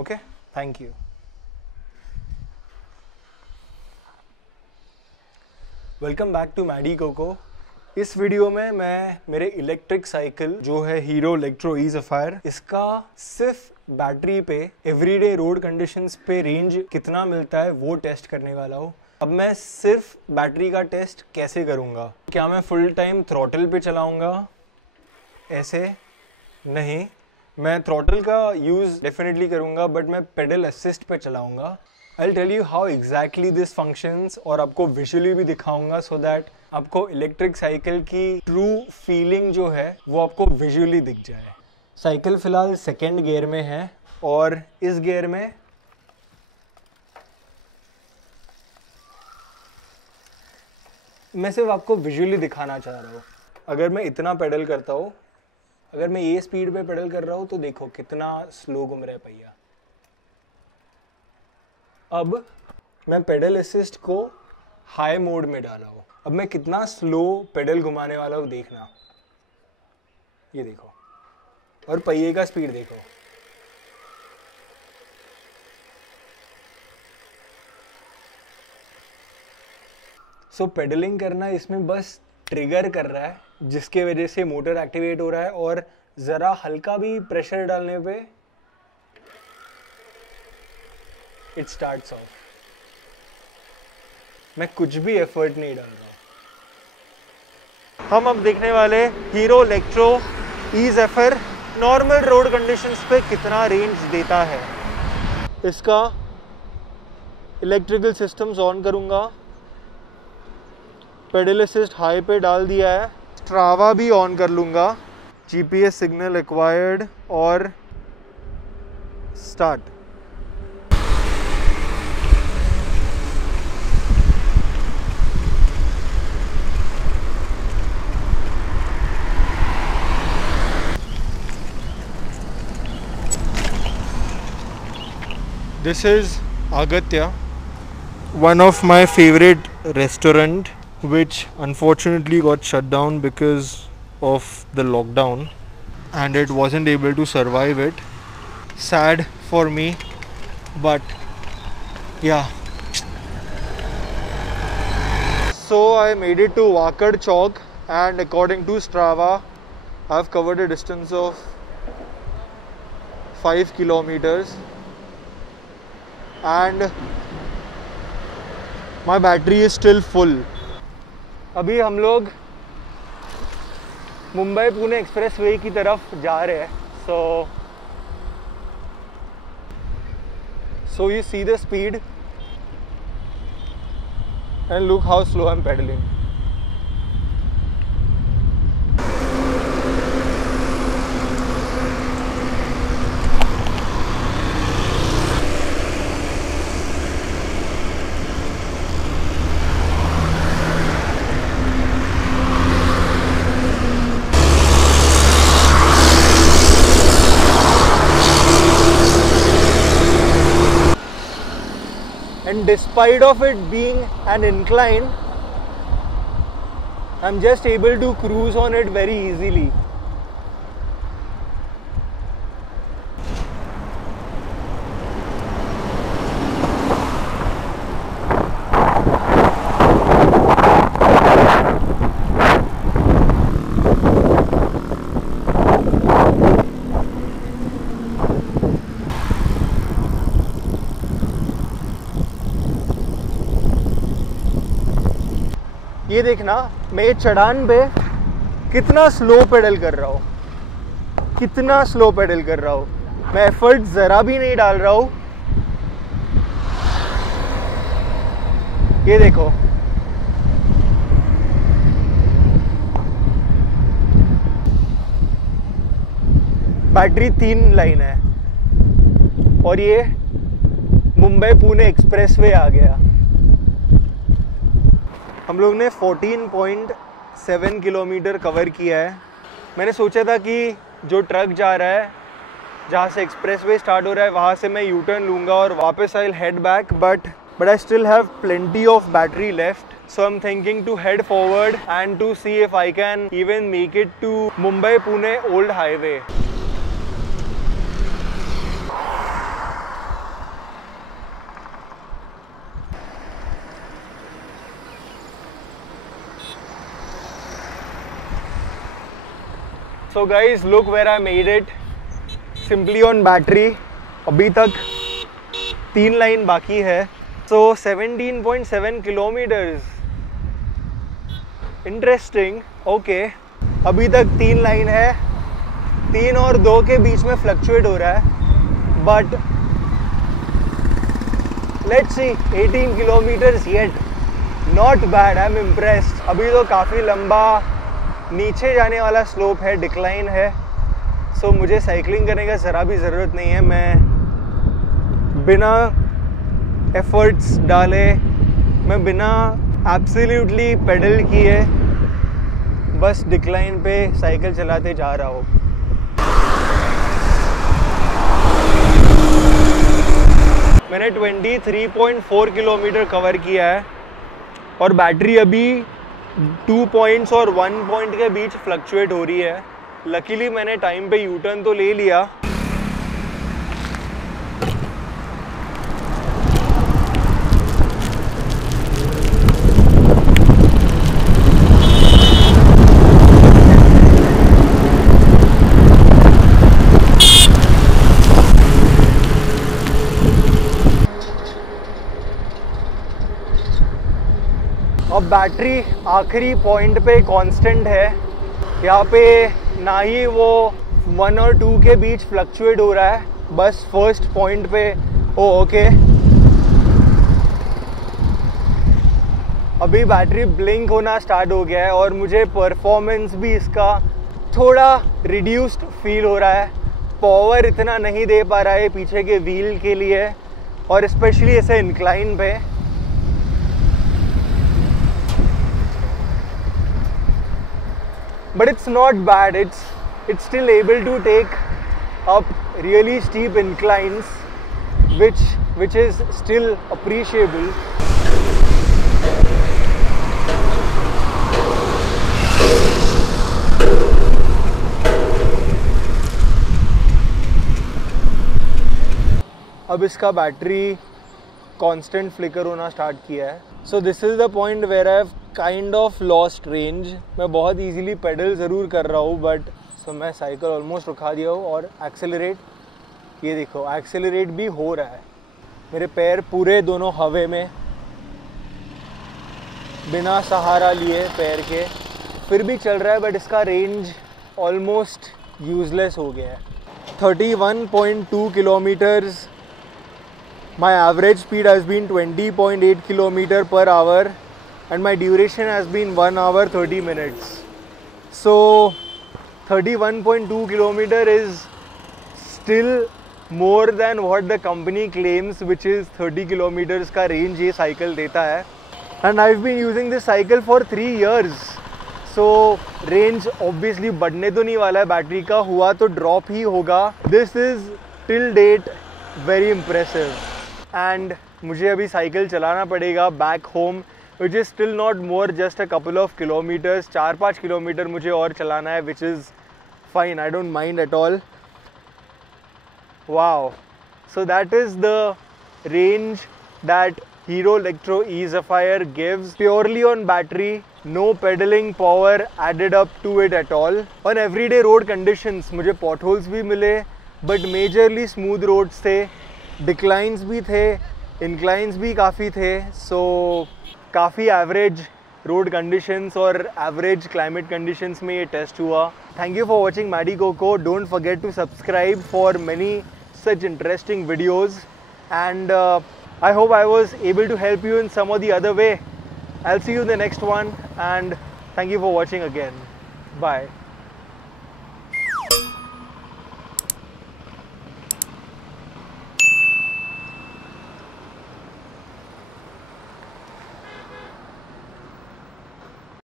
Okay, thank you. Welcome back to Maddy Koko. इस video में मैं मेरे इलेक्ट्रिक साइकिल जो है हीरो इलेक्ट्रो ई ज़फ़ायर, इसका सिर्फ बैटरी पे एवरीडे रोड कंडीशंस पे रेंज कितना मिलता है वो टेस्ट करने वाला हूँ। अब मैं सिर्फ बैटरी का टेस्ट कैसे करूँगा? क्या मैं फुल टाइम थ्रॉटल पे चलाऊँगा? ऐसे नहीं, मैं थ्रॉटल का यूज़ डेफिनेटली करूँगा, बट मैं पेडल असिस्ट पे चलाऊँगा। I'll tell you how exactly this functions और आपको विजुअली भी दिखाऊंगा so that आपको इलेक्ट्रिक साइकिल की ट्रू फीलिंग जो है वो आपको विजुअली दिख जाए। साइकिल फ़िलहाल सेकेंड गियर में है और इस गियर में मैं सिर्फ आपको विजुअली दिखाना चाह रहा हूँ। अगर मैं इतना पेडल करता हूँ, अगर मैं ये स्पीड पे पेडल कर रहा हूँ तो देखो कितना स्लो घूम रहा है पहिया। अब मैं पेडल असिस्ट को हाई मोड में डाला हूँ। अब मैं कितना स्लो पेडल घुमाने वाला हूँ देखना, ये देखो, और पहिए का स्पीड देखो। सो पेडलिंग करना इसमें बस ट्रिगर कर रहा है, जिसके वजह से मोटर एक्टिवेट हो रहा है, और ज़रा हल्का भी प्रेशर डालने पे इट स्टार्ट्स ऑफ। मैं कुछ भी एफर्ट नहीं डाल रहा हूँ। हम अब देखने वाले हीरो इलेक्ट्रो ई ज़फ़ायर नॉर्मल रोड कंडीशंस पे कितना रेंज देता है। इसका इलेक्ट्रिकल सिस्टम्स ऑन करूँगा, पेडल असिस्ट हाई पे डाल दिया है, स्ट्रावा भी ऑन कर लूँगा, जीपीएस सिग्नल एक्वायर्ड और start. This is Agatya, one of my favorite restaurant, which unfortunately got shut down because of the lockdown and it wasn't able to survive it. Sad for me, but yeah. So I made it to Wakad Chowk, and according to Strava, I've covered a distance of 5 kilometers. And my battery is still full. अभी हम लोग Mumbai Pune expressway की तरफ जा रहे हैं. So you see the speed and look how slow I'm pedaling. And despite of it being an incline, I'm just able to cruise on it very easily. ये देखना, मैं ये चढ़ान पे कितना स्लो पेडल कर रहा हूँ, कितना स्लो पेडल कर रहा हूँ. मैं एफर्ट ज़रा भी नहीं डाल रहा हूँ. ये देखो, बैटरी 3 लाइन है और ये मुंबई पुणे एक्सप्रेसवे आ गया. हम लोग ने 14.7 किलोमीटर कवर किया है. मैंने सोचा था कि जो ट्रक जा रहा है, जहाँ से एक्सप्रेसवे स्टार्ट हो रहा है, वहाँ से मैं यू टर्न लूँगा और वापस I will head back, but I still have plenty of battery left. So I'm thinking to head forward and to see if I can even make it to Mumbai Pune Old Highway. So guys, look where I made it. Simply on battery. अभी तक 3 line बाकी है. So 17.7 kilometers. Interesting. Okay. अभी तक 3 line है. 3 और 2 के बीच में फ्लक्चुएट हो रहा है. But let's see. 18 kilometers yet. Not bad. I'm impressed. अभी तो काफ़ी लंबा नीचे जाने वाला स्लोप है, डिक्लाइन है. सो मुझे साइकिलिंग करने का ज़रा भी ज़रूरत नहीं है. मैं बिना एफर्ट्स डाले, मैं बिना एब्सोल्युटली पेडल किए बस डिक्लाइन पे साइकिल चलाते जा रहा हूँ. मैंने 23.4 किलोमीटर कवर किया है और बैटरी अभी 2 पॉइंट्स और 1 पॉइंट के बीच फ्लक्चुएट हो रही है. लकीली मैंने टाइम पे यू टर्न तो ले लिया. अब बैटरी आखिरी पॉइंट पे कांस्टेंट है. यहाँ पे ना ही वो 1 और 2 के बीच फ्लक्चुएट हो रहा है, बस फर्स्ट पॉइंट पे. ओके. अभी बैटरी ब्लिंक होना स्टार्ट हो गया है और मुझे परफॉर्मेंस भी इसका थोड़ा रिड्यूस्ड फील हो रहा है. पावर इतना नहीं दे पा रहा है पीछे के व्हील के लिए, और स्पेशली ऐसे इंक्लाइन पे. But it's not bad. It's still able to take up really steep inclines, which is still appreciable. अब इसका बैटरी कांस्टेंट फ्लिकर होना स्टार्ट किया है. So this is the point where I have kind of lost range. मैं बहुत easily pedal ज़रूर कर रहा हूँ, बट सो मैं साइकिल ऑलमोस्ट रुका दिया हूँ. और एक्सेलरेट, ये देखो एक्सेलरेट भी हो रहा है. मेरे पैर पूरे दोनों हवा में, बिना सहारा लिए पैर के, फिर भी चल रहा है. बट इसका रेंज ऑलमोस्ट यूजलेस हो गया है. 31.2 kilometres. My average speed has been 20.8 km per hour and my duration has been 1 hour 30 minutes. So 31.2 km is still more than what the company claims, which is 30 kilometers का range ये cycle देता है. And I've been using this cycle for 3 years. So range obviously बढ़ने तो नहीं वाला है battery का, हुआ तो ड्रॉप ही होगा. This is till date very impressive. And मुझे अभी साइकिल चलाना पड़ेगा back home, which is still not more just a couple of kilometres. 4-5 kilometre मुझे और चलाना है, which is fine. I don't mind at all. Wow. So that is the range that Hero Electro e Zephyr gives purely on battery. No pedalling power added up to it at all. On everyday road conditions मुझे potholes भी मिले, but majorly smooth roads थे. Declines भी थे, inclines भी काफ़ी थे. So काफ़ी एवरेज रोड कंडीशंस और एवरेज क्लाइमेट कंडीशंस में ये टेस्ट हुआ. Thank you for watching Maddy Coco. Don't forget to subscribe for many such interesting videos. And I hope I was able to help you in some or the other way. I will see you in the next one, and thank you for watching again. Bye.